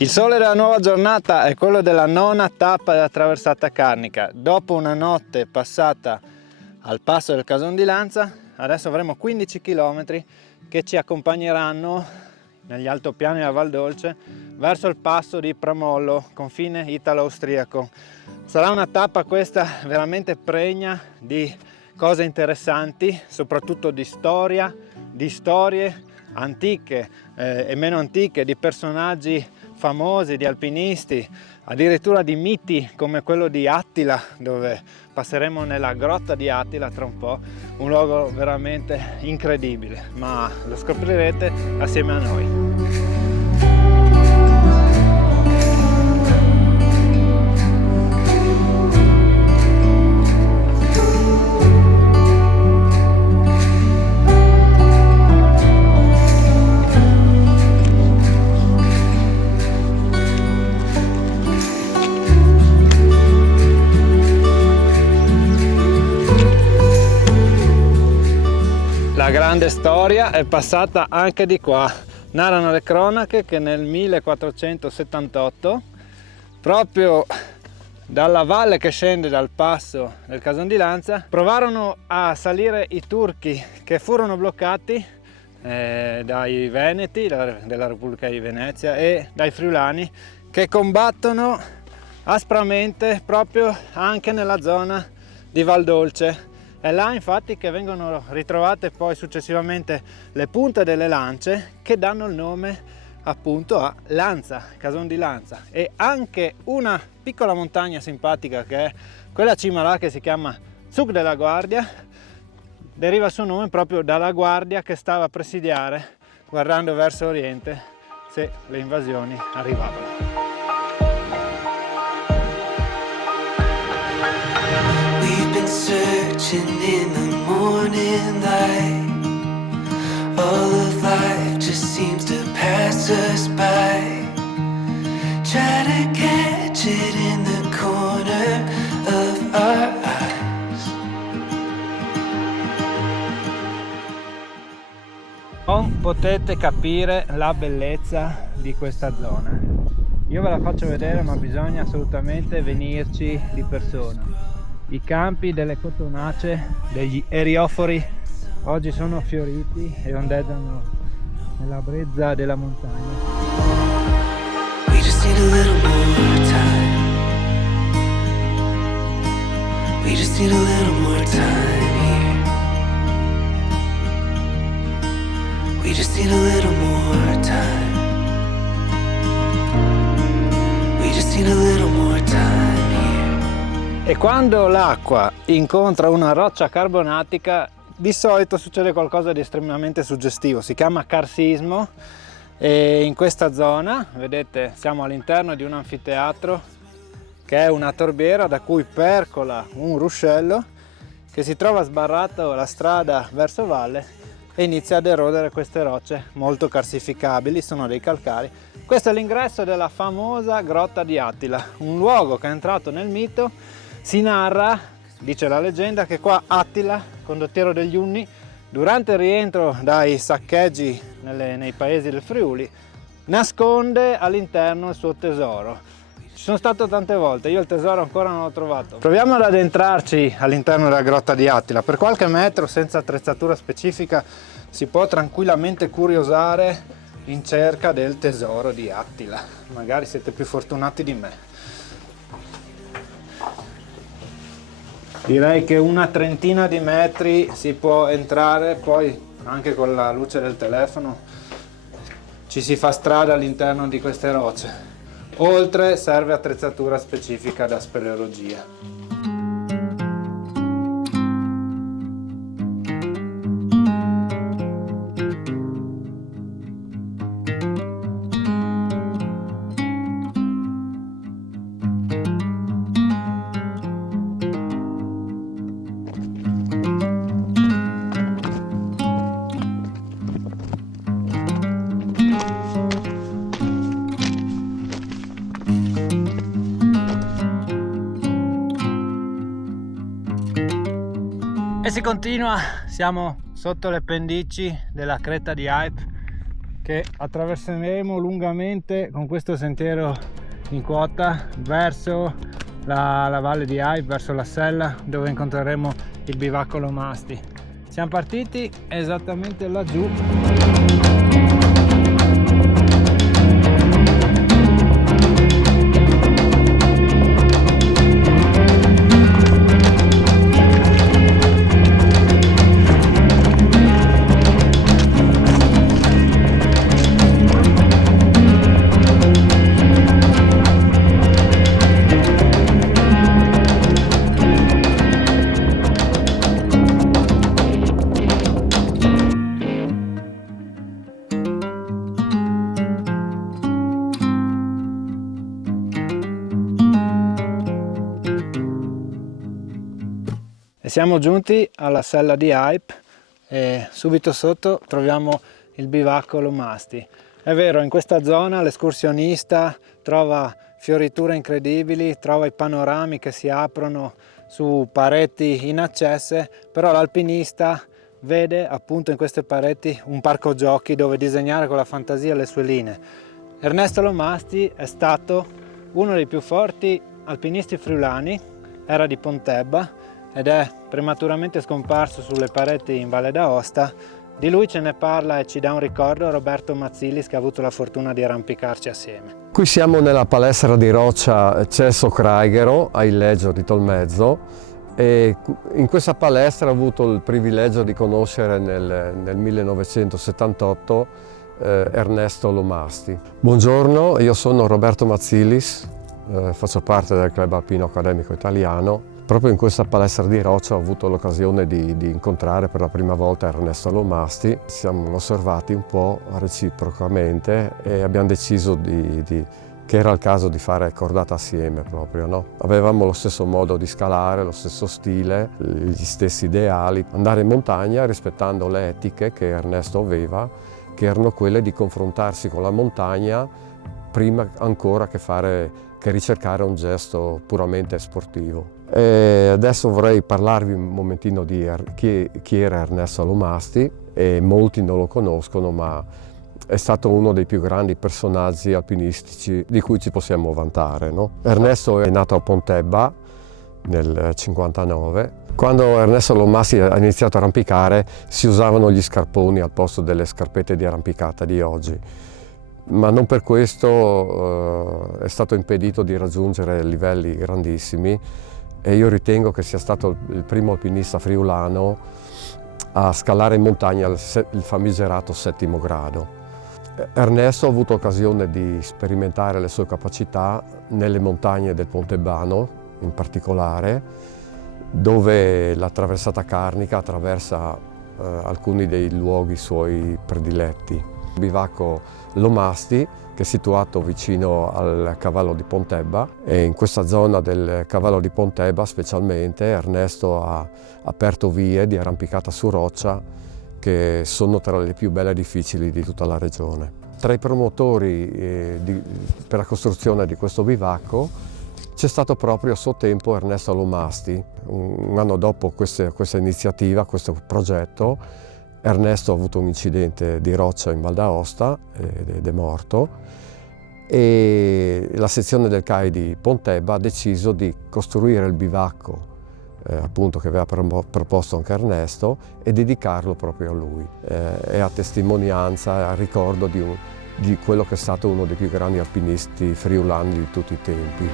Il sole della nuova giornata è quello della nona tappa della traversata carnica. Dopo una notte passata al passo del Cason di Lanza, adesso avremo 15 km che ci accompagneranno negli altopiani della Val Dolce verso il passo di Pramollo, confine italo-austriaco. Sarà una tappa questa veramente pregna di cose interessanti, soprattutto di storia, di storie antiche e meno antiche, di personaggi famosi, di alpinisti, addirittura di miti come quello di Attila, dove passeremo nella grotta di Attila tra un po', un luogo veramente incredibile, ma lo scoprirete assieme a noi. La grande storia è passata anche di qua. Narrano le cronache che nel 1478, proprio dalla valle che scende dal passo del Cason di Lanza, provarono a salire i turchi che furono bloccati dai Veneti, della Repubblica di Venezia, e dai friulani, che combattono aspramente proprio anche nella zona di Val Dolce. È là infatti che vengono ritrovate poi successivamente le punte delle lance che danno il nome appunto a Lanza, Cason di Lanza, e anche una piccola montagna simpatica che è quella cima là che si chiama Zug della Guardia, deriva il suo nome proprio dalla guardia che stava a presidiare guardando verso oriente se le invasioni arrivavano. Searching in the morning light, all of life just seems to pass us by. Try to catch it in the corner of our eyes. Non potete capire la bellezza di questa zona. Io ve la faccio vedere, ma bisogna assolutamente venirci di persona. I campi delle cotonacee, degli eriofori, oggi sono fioriti e ondeggiano nella brezza della montagna. We just need a little more time. We just need a little more time here. We just need a little more time. We just need a little more time. E quando l'acqua incontra una roccia carbonatica, di solito succede qualcosa di estremamente suggestivo. Si chiama karsismo, e in questa zona, vedete, siamo all'interno di un anfiteatro che è una torbiera da cui percola un ruscello che si trova sbarrato la strada verso valle e inizia ad erodere queste rocce molto carsificabili, sono dei calcari. Questo è l'ingresso della famosa grotta di Attila, un luogo che è entrato nel mito. Si narra, dice la leggenda, che qua Attila, condottiero degli Unni, durante il rientro dai saccheggi nei paesi del Friuli, nasconde all'interno il suo tesoro. Ci sono stato tante volte, io il tesoro ancora non l'ho trovato. Proviamo ad addentrarci all'interno della grotta di Attila. Per qualche metro, senza attrezzatura specifica, si può tranquillamente curiosare in cerca del tesoro di Attila. Magari siete più fortunati di me. Direi che una trentina di metri si può entrare, poi anche con la luce del telefono ci si fa strada all'interno di queste rocce. Oltre serve attrezzatura specifica da speleologia. E si continua, siamo sotto le pendici della cresta di Alp che attraverseremo lungamente con questo sentiero in quota verso la valle di Ype, verso la sella dove incontreremo il bivacco Lomasti. Siamo partiti esattamente laggiù. E siamo giunti alla sella di Ype e subito sotto troviamo il bivacco Lomasti. È vero, in questa zona l'escursionista trova fioriture incredibili, trova i panorami che si aprono su pareti inaccesse, però l'alpinista vede appunto in queste pareti un parco giochi dove disegnare con la fantasia le sue linee. Ernesto Lomasti è stato uno dei più forti alpinisti friulani, era di Pontebba ed è prematuramente scomparso sulle pareti in Valle d'Aosta. Di lui ce ne parla e ci dà un ricordo Roberto Mazzilis, che ha avuto la fortuna di arrampicarci assieme. Qui siamo nella palestra di roccia Celso Craighero, a Illeggio di Tolmezzo, e in questa palestra ho avuto il privilegio di conoscere nel 1978 Ernesto Lomasti. Buongiorno, io sono Roberto Mazzilis, faccio parte del Club Alpino Accademico Italiano. Proprio in questa palestra di roccia ho avuto l'occasione di incontrare per la prima volta Ernesto Lomasti. Ci siamo osservati un po' reciprocamente e abbiamo deciso che era il caso di fare cordata assieme proprio, no? Avevamo lo stesso modo di scalare, lo stesso stile, gli stessi ideali. Andare in montagna rispettando le etiche che Ernesto aveva, che erano quelle di confrontarsi con la montagna prima ancora che ricercare un gesto puramente sportivo. E adesso vorrei parlarvi un momentino di chi era Ernesto Lomasti, e molti non lo conoscono, ma è stato uno dei più grandi personaggi alpinistici di cui ci possiamo vantare, no? Ernesto è nato a Pontebba nel 59. Quando Ernesto Lomasti ha iniziato a arrampicare si usavano gli scarponi al posto delle scarpette di arrampicata di oggi, ma non per questo è stato impedito di raggiungere livelli grandissimi, e io ritengo che sia stato il primo alpinista friulano a scalare in montagna il famigerato 7° grado. Ernesto ha avuto occasione di sperimentare le sue capacità nelle montagne del Pontebbano in particolare, dove la traversata carnica attraversa alcuni dei luoghi suoi prediletti. Il bivacco Lomasti, che è situato vicino al cavallo di Pontebba, e in questa zona del cavallo di Pontebba specialmente Ernesto ha aperto vie di arrampicata su roccia che sono tra le più belle e difficili di tutta la regione. Tra i promotori per la costruzione di questo bivacco c'è stato proprio a suo tempo Ernesto Lomasti. Un anno dopo questa iniziativa, questo progetto, Ernesto ha avuto un incidente di roccia in Val d'Aosta ed è morto, e la sezione del CAI di Pontebba ha deciso di costruire il bivacco appunto che aveva proposto anche Ernesto e dedicarlo proprio a lui. È a testimonianza, a ricordo di quello che è stato uno dei più grandi alpinisti friulani di tutti i tempi.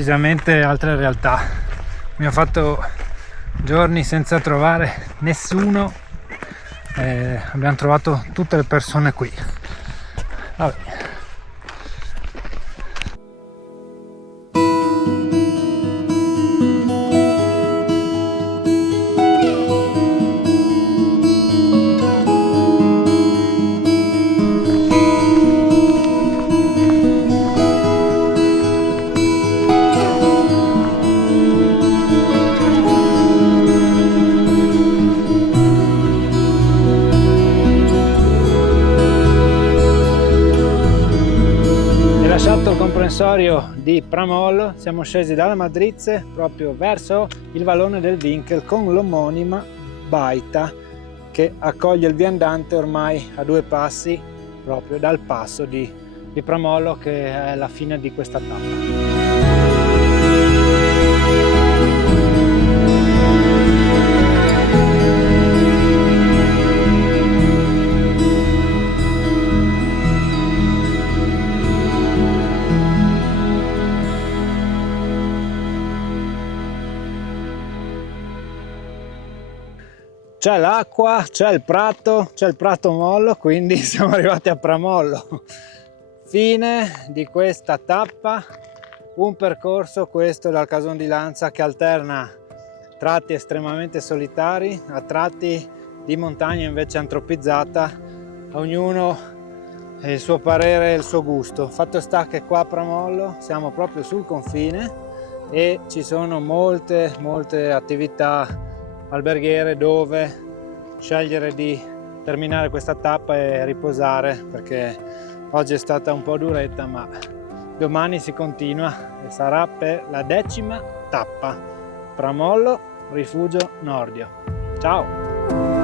decisamente altre realtà. Mi ho fatto giorni senza trovare nessuno, abbiamo trovato tutte le persone qui. Vabbè. Lasciato il comprensorio di Pramollo, siamo scesi dalle Madrizze proprio verso il vallone del Winkel con l'omonima baita che accoglie il viandante ormai a 2 passi proprio dal passo di Pramollo, che è la fine di questa tappa. C'è l'acqua, c'è il prato mollo, quindi siamo arrivati a Pramollo. Fine di questa tappa, un percorso questo dal Cason di Lanza che alterna tratti estremamente solitari a tratti di montagna invece antropizzata, ognuno il suo parere e il suo gusto. Fatto sta che qua a Pramollo siamo proprio sul confine e ci sono molte attività alberghiere dove scegliere di terminare questa tappa e riposare, perché oggi è stata un po' duretta, ma domani si continua e sarà per la 10ª tappa. Pramollo, Rifugio Nordio. Ciao!